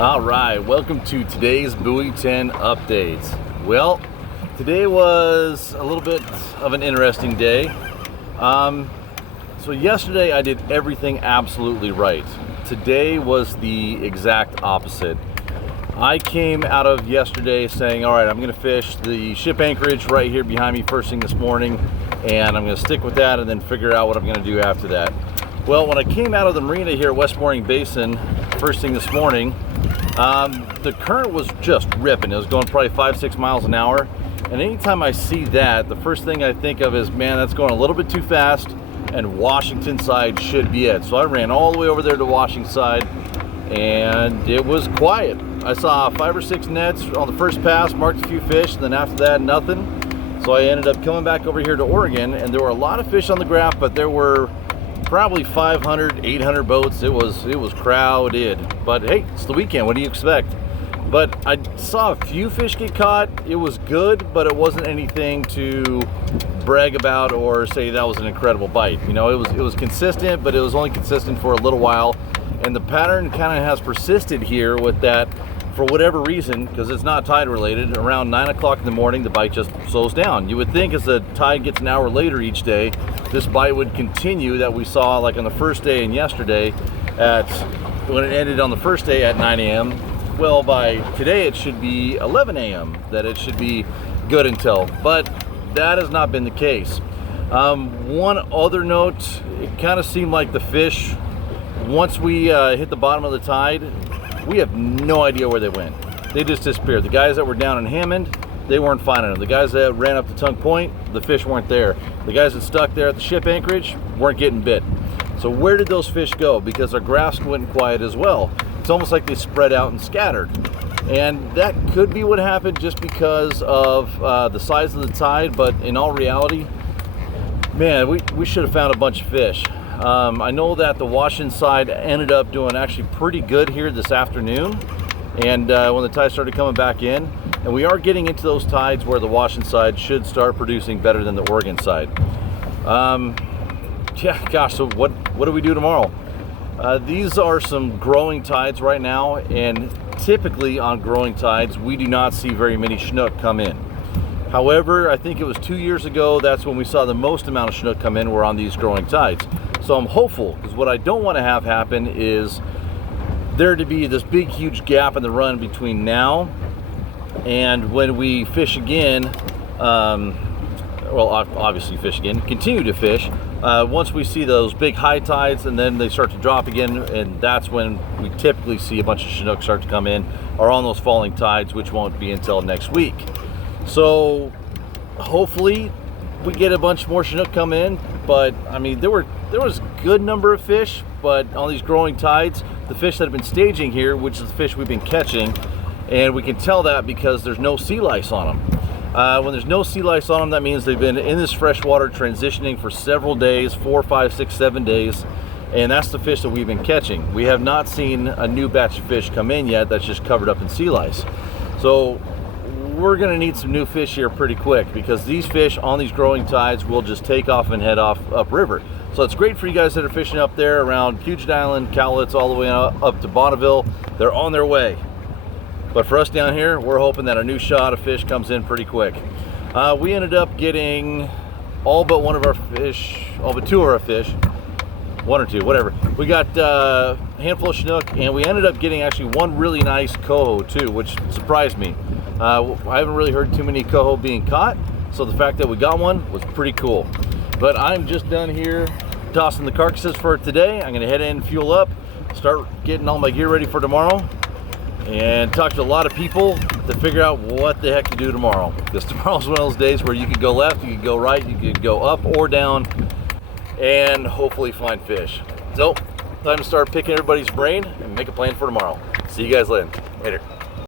All right, welcome to today's Buoy 10 updates. Well, today was a little bit of an interesting day. So yesterday I did everything absolutely right. Today was the exact opposite. I came out of yesterday saying, all right, I'm gonna fish the ship anchorage right here behind me first thing this morning, and I'm gonna stick with that and then figure out what I'm gonna do after that. Well, when I came out of the marina here at Westmoreland Basin first thing this morning, the current was just ripping. It was going probably 5-6 miles an hour. And anytime I see that, the first thing I think of is, man, that's going a little bit too fast, and Washington side should be it. So I ran all the way over there to Washington side, and it was quiet. I saw 5 or 6 nets on the first pass, marked a few fish, and then after that, nothing. So I ended up coming back over here to Oregon, and there were a lot of fish on the graph, but there were probably 500, 800 boats. It was crowded, but hey, it's the weekend. What do you expect? But I saw a few fish get caught. It was good, but it wasn't anything to brag about or say that was an incredible bite. You know, it was consistent, but it was only consistent for a little while. And the pattern kind of has persisted here with that for whatever reason, because it's not tide related. Around 9 o'clock in the morning, the bite just slows down. You would think as the tide gets an hour later each day, this bite would continue that we saw like on the first day and yesterday when it ended on the first day at 9 a.m. Well, by today it should be 11 a.m. that it should be good until, but that has not been the case. One other note, it kind of seemed like the fish, once we hit the bottom of the tide, we have no idea where they went. They just disappeared. The guys that were down in Hammond, they weren't finding them. The guys that ran up to Tongue Point, the fish weren't there. The guys that stuck there at the ship anchorage weren't getting bit. So where did those fish go? Because our graphs went quiet as well. It's almost like they spread out and scattered. And that could be what happened just because of the size of the tide, but in all reality, man, we should have found a bunch of fish. I know that the Washington side ended up doing actually pretty good here this afternoon, and when the tide started coming back in, and we are getting into those tides where the Washington side should start producing better than the Oregon side. Yeah, gosh, so what do we do tomorrow? These are some growing tides right now, and typically on growing tides we do not see very many Chinook come in. However, I think it was 2 years ago, that's when we saw the most amount of Chinook come in, were on these growing tides. So I'm hopeful, because what I don't want to have happen is there to be this big huge gap in the run between now and when we fish again, well, obviously fish again, continue to fish, once we see those big high tides and then they start to drop again, and that's when we typically see a bunch of Chinook start to come in, or on those falling tides, which won't be until next week. So hopefully we get a bunch more Chinook come in, but I mean there was a good number of fish, but on these growing tides, the fish that have been staging here, which is the fish we've been catching, and we can tell that because there's no sea lice on them. When there's no sea lice on them, that means they've been in this fresh water transitioning for several days, 4, 5, 6, 7 days, and that's the fish that we've been catching. We have not seen a new batch of fish come in yet that's just covered up in sea lice. So we're gonna need some new fish here pretty quick, because these fish on these growing tides will just take off and head off upriver. So it's great for you guys that are fishing up there around Puget Island, Cowlitz, all the way up to Bonneville. They're on their way. But for us down here, we're hoping that a new shot of fish comes in pretty quick. We ended up getting all but one of our fish, all but 2 of our fish, 1 or 2, whatever. We got a handful of Chinook, and we ended up getting actually 1 really nice coho too, which surprised me. I haven't really heard too many coho being caught, so the fact that we got one was pretty cool. But I'm just done here tossing the carcasses for today. I'm gonna head in, fuel up, start getting all my gear ready for tomorrow, and talk to a lot of people to figure out what the heck to do tomorrow. Because tomorrow's one of those days where you could go left, you could go right, you could go up or down, and hopefully find fish. So, time to start picking everybody's brain and make a plan for tomorrow. See you guys later.